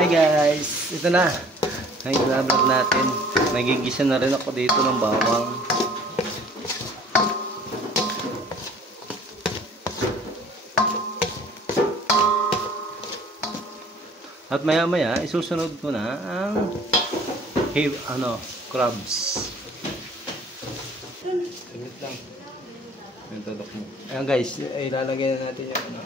Hi guys, ito na ang i-vlog natin. Nagigisa na rin ako dito ng bawang. At maya maya isusunod ko na ang crabs. Tingit lang. Yung tudok mo. Ayan guys, ilalagay na natin yung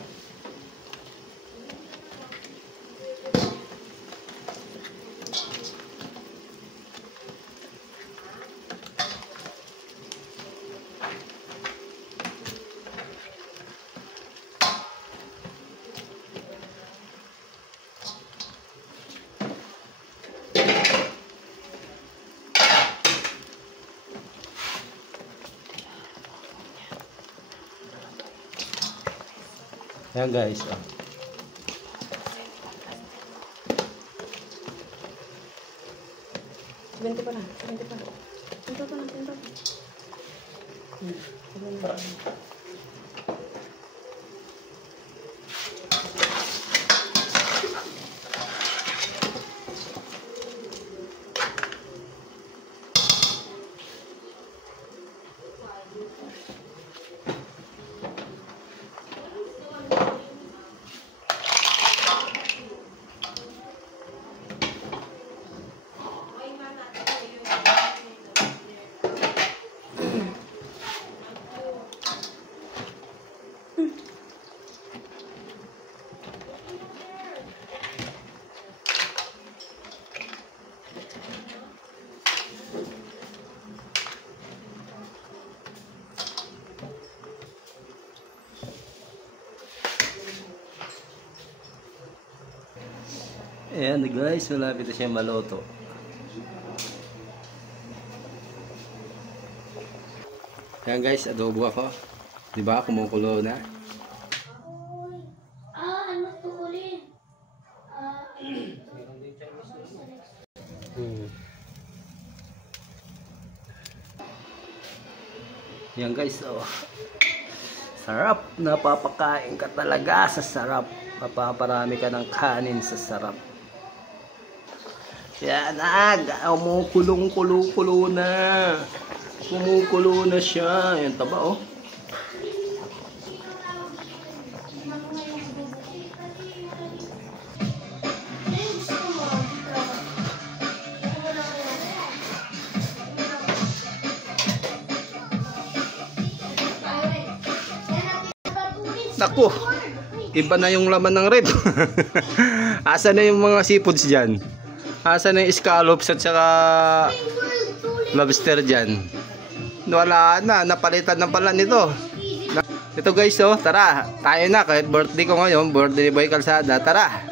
Ayan guys, 20 pa lang, 20 pa lang. 20 pa lang, 20 pa lang. ayan guys, malapit na siya maluto. Ayan guys, adobo ako. Diba, kumukulo na. Ayan guys, oh. Sarap, napapakain ka talaga sa sarap. Mapaparami ka ng kanin sa sarap. Yan kumukulo na. Kumukulo na siya. Yan taba oh. Naku, iba na yung laman ng rep. Asa na yung mga seafoods dyan? Asa na yung scallops at saka lobster dyan? Wala na, napalitan na pala nito. Ito guys, oh, tara, tayo na. Kahit birthday ko ngayon, birthday boy Kalsada, tara.